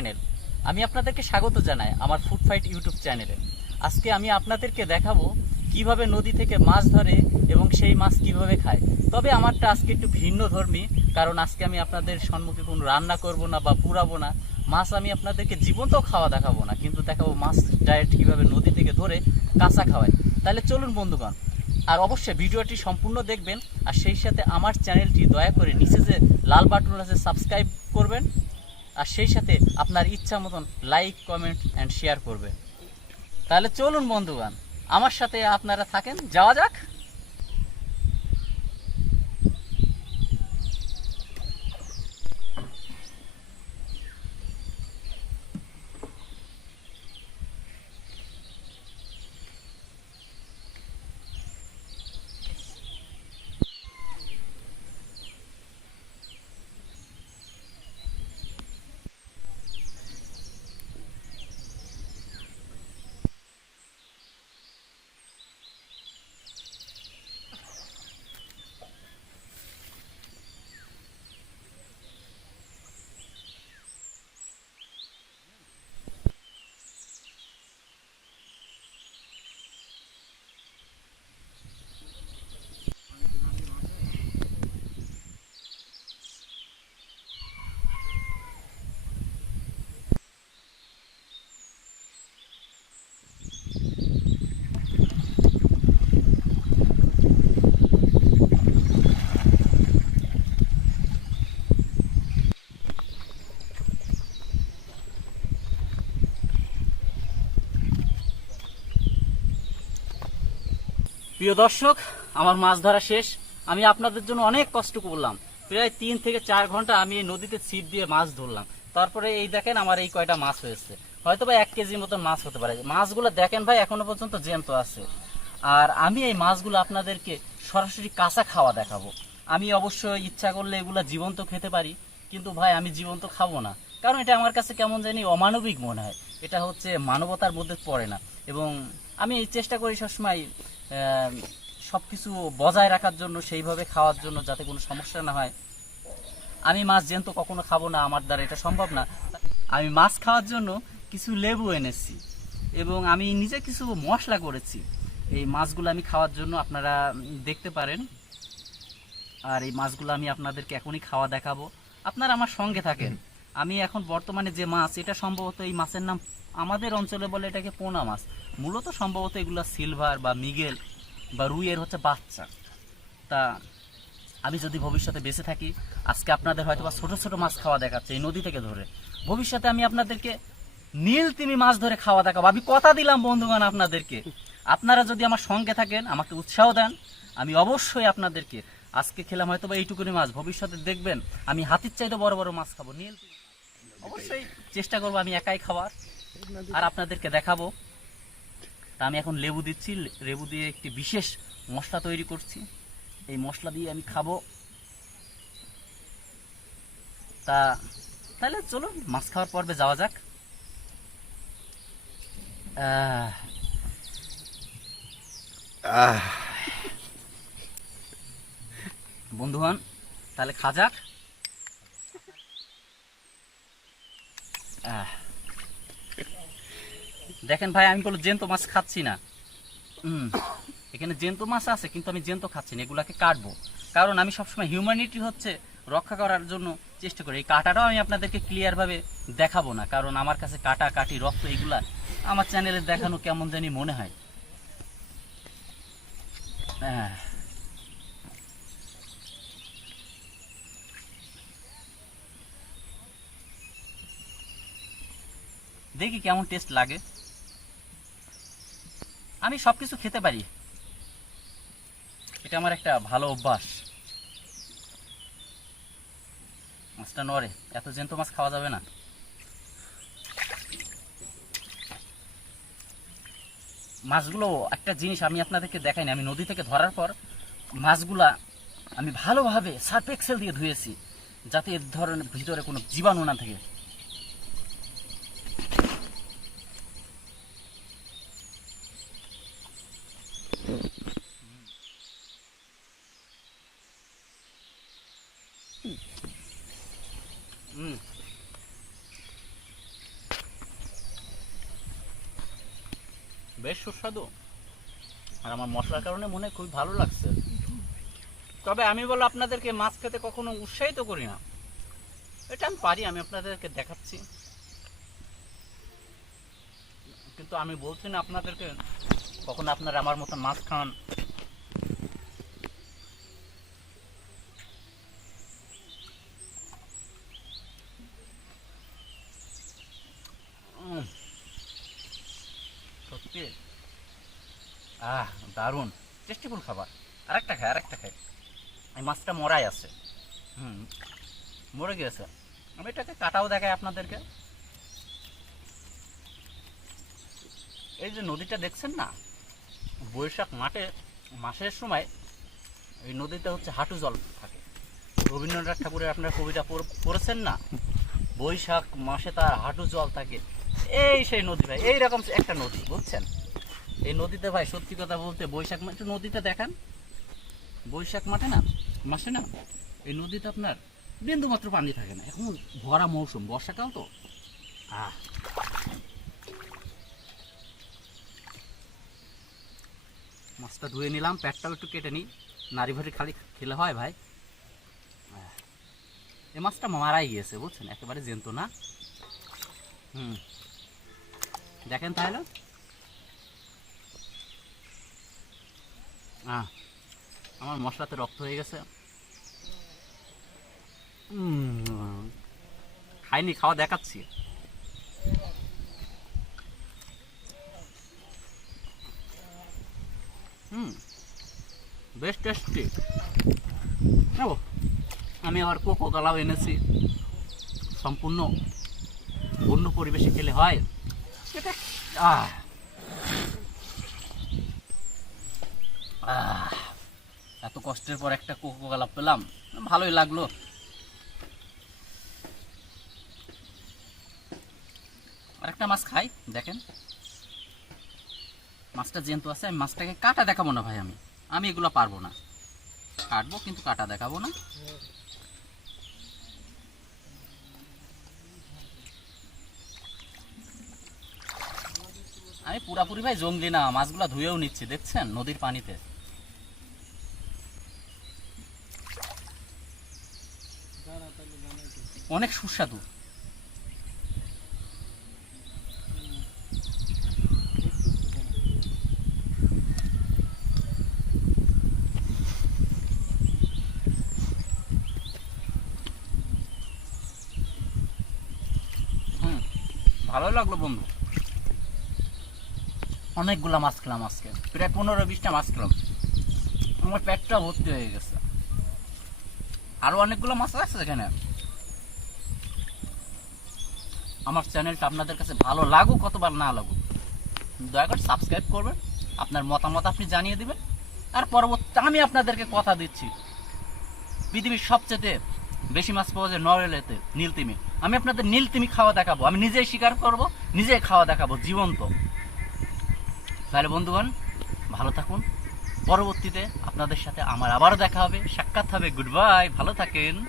Channel আমি আপনাদেরকে স্বাগত জানাই আমার ফুড ফাইট ইউটিউব চ্যানেলে আজকে আমি আপনাদেরকে দেখাবো কীভাবে নদী থেকে মাছ ধরে এবং সেই মাছ কীভাবে খায়। তবে আমারটা আজকে একটু ভিন্ন ধর্মী, কারণ আজকে আমি আপনাদের সম্মুখে কোনো রান্না করব না বা পুরাবো না। মাছ আমি আপনাদেরকে জীবন্ত খাওয়া দেখাবো না, কিন্তু দেখাবো মাছ ডাইরেক্ট কীভাবে নদী থেকে ধরে কাঁচা খাওয়ায়। তাহলে চলুন বন্ধুগণ, আর অবশ্যই ভিডিওটি সম্পূর্ণ দেখবেন, আর সেই সাথে আমার চ্যানেলটি দয়া করে নিচে যে লাল বাটন আছে সাবস্ক্রাইব করবেন। আর সেই সাথে আপনার ইচ্ছা মতন লাইক কমেন্ট অ্যান্ড শেয়ার করবেন তাহলে চলুন বন্ধুগণ, আমার সাথে আপনারা থাকেন, যাওয়া যাক। প্রিয় দর্শক, আমার মাছ ধরা শেষ। আমি আপনাদের জন্য অনেক কষ্ট করলাম প্রায় তিন থেকে চার ঘণ্টা আমি এই নদীতে ছিপ দিয়ে মাছ ধরলাম। তারপরে এই দেখেন আমার এই কয়টা মাছ হয়েছে। হয়তো বা এক কেজির মতন মাছ হতে পারে। মাছগুলো দেখেন ভাই, এখনও পর্যন্ত জ্যান্ত আছে। আর আমি এই মাছগুলো আপনাদেরকে সরাসরি কাঁচা খাওয়া দেখাবো। আমি অবশ্যই ইচ্ছা করলে এগুলো জীবন্ত খেতে পারি, কিন্তু ভাই, আমি জীবন্ত খাব না। কারণ এটা আমার কাছে কেমন জানি অমানবিক মনে হয়। এটা হচ্ছে মানবতার মধ্যে পড়ে না। এবং আমি চেষ্টা করি সবসময় সব কিছু বজায় রাখার জন্য, সেইভাবে খাওয়ার জন্য যাতে কোনো সমস্যা না হয়। আমি মাছ জ্যান্ত কখনো খাব না, আমার দ্বারা এটা সম্ভব না। আমি মাছ খাওয়ার জন্য কিছু লেবু এনেছি এবং আমি নিজে কিছু মশলা করেছি। এই মাছগুলো আমি খাওয়ার জন্য আপনারা দেখতে পারেন। আর এই মাছগুলো আমি আপনাদেরকে এখনই খাওয়া দেখাবো। আপনারা আমার সঙ্গে থাকেন। আমি এখন বর্তমানে যে মাছ, এটা সম্ভবত এই মাছের নাম আমাদের অঞ্চলে বলে এটাকে পোনা মাছ। মূলত সম্ভবত এগুলো সিলভার বা মিগেল বা রুইয়ের হচ্ছে বাচ্চা। তা আমি যদি ভবিষ্যতে বেঁচে থাকি, আজকে আপনাদের হয়তো বা ছোট ছোট মাছ খাওয়া দেখাচ্ছে এই নদী থেকে ধরে। ভবিষ্যতে আমি আপনাদেরকে নীল তিমি মাছ ধরে খাওয়া দেখাবো। আমি কথা দিলাম, বন্ধুগণ, আপনাদেরকে। আপনারা যদি আমার সঙ্গে থাকেন, আমাকে উৎসাহ দেন, আমি অবশ্যই আপনাদেরকে আজকে খেলাম হয়তো বা এইটুকুনি মাছ। ভবিষ্যতে দেখবেন, আমি হাতির চাইতে বড় বড় মাছ খাব। নীল। অবশ্যই চেষ্টা করব আমি একাই খাওয়ার। আর আপনাদেরকে দেখাবো। তা আমি এখন লেবু দিচ্ছি। লেবু দিয়ে একটি বিশেষ মশলা তৈরি করছি। এই মশলা দিয়ে আমি খাব। তা তাহলে চলুন মাছ খাওয়ার পর্বে যাওয়া যাক। বন্ধুগণ তাহলে খা যাক আহ। দেখেন ভাই, আমি বলো জেন্ত মাছ খাচ্ছি না। এখানে জেন্ত মাছ আছে, কিন্তু আমি জেন্ত খাচ্ছি না, এগুলাকে কাটবো। কারণ আমি সবসময় হিউম্যানিটি হচ্ছে রক্ষা করার জন্য চেষ্টা করি। এই কাটাটাও আমি আপনাদেরকে ক্লিয়ার ভাবে দেখাবো না, কারণ আমার কাছে কাটা, কাটি, রক্ত এগুলা আমার চ্যানেলে দেখানো কেমন জানি মনে হয়। আহ। দেখি কেমন টেস্ট লাগে। আমি সব কিছু খেতে পারি। এটা আমার একটা ভালো অভ্যাস। মাছটা নড়ে, এত জ্যান্ত মাছ খাওয়া যাবে না। মাছগুলো, একটা জিনিস আমি আপনাদেরকে দেখাইনি আমি নদী থেকে ধরার পর মাছগুলা আমি ভালোভাবে সার্ফ এক্সেল দিয়ে ধুয়েছি, যাতে এর ধরনের ভিতরে কোনো জীবাণু না থাকে। বেশ সুস্বাদু। আর আমার মশলার কারণে মনে খুব ভালো লাগছে। তবে আমি বলো আপনাদেরকে মাছ খেতে কখনো উৎসাহিত করি না। এটা আমি পারি, আমি আপনাদেরকে দেখাচ্ছি। কিন্তু আমি বলছি না আপনাদেরকে কখনো আপনারা আমার মতন মাছ খান। সত্যি আহ, দারুণ। টেস্টিফুল খাবার। আরেকটা খাই আরেকটা খাই। এই মাছটা মরাই আছে। হুম, মরে গিয়েছে। আমি এটাকে কাটাও দেখাই আপনাদেরকে। এই যে নদীটা দেখছেন না? বৈশাখ মাঠে, মাসের সময় এই নদীতে হচ্ছে হাঁটু জল থাকে। রবীন্দ্রনাথ ঠাকুরের আপনার কবিতা পড়েছেন না? বৈশাখ মাসে তার হাঁটু জল থাকে। এই সেই নদী ভাই, এইরকম একটা নদী, বুঝছেন? এই নদীতে ভাই সত্যি কথা বলতে বৈশাখ মাসে নদীতে দেখান। বৈশাখ মাঠে না, মাসে না, এই নদীতে আপনার বিন্দু মাত্র পানি থাকে না। এখন ভরা মৌসুম, বর্ষাকাল তো। আহ। মাছটা ধুয়ে নিলাম, পেটটাও একটু কেটে নিই। নারী ভারি খালি খেলে হয় ভাই। এই মাছটা মারাই গিয়েছে বুঝছেন? একেবারে জেন্ত না। হুম। দেখেন তাহলে? আহ, আমার মশলাতে রক্ত হয়ে গেছে। খাইনি খাওয়া দেখাচ্ছি। হুম বেশ টেস্টি ও আমি আবার কোকো কলাও এনেছি। সম্পূর্ণ অন্য পরিবেশে খেলে হয়। এত কষ্টের পর একটা কোকো কলা পেলাম। ভালোই লাগল। আরেকটা মাছ খাই, দেখেন। মাছটা জেন্তু আছে, আমি মাছটাকে কাটা দেখাবো না ভাই আমি। আমি এগুলো পারব না। কাটবো, কিন্তু কাটা দেখাবো না। আমি পুরাপুরি ভাই জঙ্গলি না, মাছগুলো ধুয়েও নিচ্ছি, দেখছেন? নদীর পানিতে। অনেক সুস্বাদু। ভালো লাগল বন্ধু। অনেকগুলা মাছ খেলাম আজকে। প্রায় পনেরো বিশটা মাছ খেলাম। আমার পেটটা ভর্তি হয়ে গেছে। আরও অনেকগুলো মাছ আছে এখানে। আমার চ্যানেলটা আপনাদের কাছে ভালো লাগুক কতবার না লাগুক, দয়া করে সাবস্ক্রাইব করবেন, আপনার মতামত আপনি জানিয়ে দিবেন। আর পরবর্তী আমি আপনাদেরকে কথা দিচ্ছি। পৃথিবীর সবচেয়ে বেশি মাছ পাওয়া যায় নরওয়েতে নীলতিমি। আমি আপনাদের নীলতিমি খাওয়া দেখাবো। আমি নিজেই শিকার করব, নিজেই খাওয়া দেখাবো, জীবন্ত। তাহলে বন্ধুগণ, ভালো থাকুন। পরবর্তীতে আপনাদের সাথে আমার আবারও দেখা হবে। সাক্ষাৎ হবে। Good bye. ভালো থাকেন।